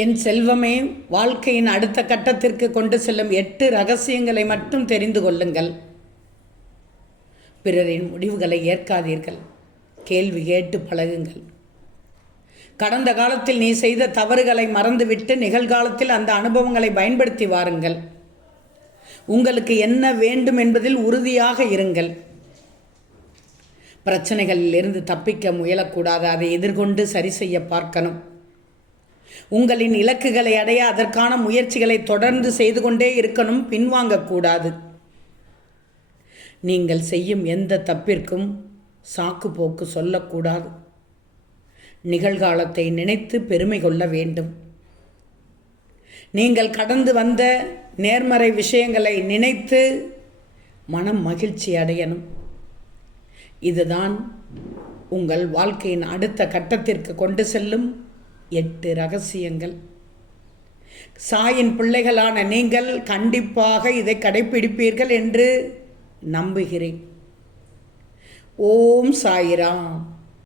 என் செல்வமே, வாழ்க்கையின் அடுத்த கட்டத்திற்கு கொண்டு செல்லும் 8 ரகசியங்களை மட்டும் தெரிந்து கொள்ளுங்கள். பிறரின் முடிவுகளை ஏற்காதீர்கள். கேள்வி கேட்டு பழகுங்கள். கடந்த காலத்தில் நீ செய்த தவறுகளை மறந்துவிட்டு நிகழ்காலத்தில் அந்த அனுபவங்களை பயன்படுத்தி வாருங்கள். உங்களுக்கு என்ன வேண்டும் என்பதில் உறுதியாக இருங்கள். பிரச்சனைகளில் இருந்து தப்பிக்க முயலக்கூடாது, அதை எதிர்கொண்டு சரி செய்ய பார்க்கணும். உங்களின் இலக்குகளை அடைய அதற்கான முயற்சிகளை தொடர்ந்து செய்து கொண்டே இருக்கணும், பின்வாங்கக்கூடாது. நீங்கள் செய்யும் எந்த தப்பிற்கும் சாக்கு போக்கு சொல்லக்கூடாது. நிகழ்காலத்தை நினைத்து பெருமை கொள்ள வேண்டும். நீங்கள் கடந்து வந்த நேர்மறை விஷயங்களை நினைத்து மனம் மகிழ்ச்சி அடையணும். இதுதான் உங்கள் வாழ்க்கையின் அடுத்த கட்டத்திற்கு கொண்டு செல்லும் 8 ரகசியங்கள். சாயின் பிள்ளைகளான நீங்கள் கண்டிப்பாக இதை கடைப்பிடிப்பீர்கள் என்று நம்புகிறேன். ஓம் சாயிராம்.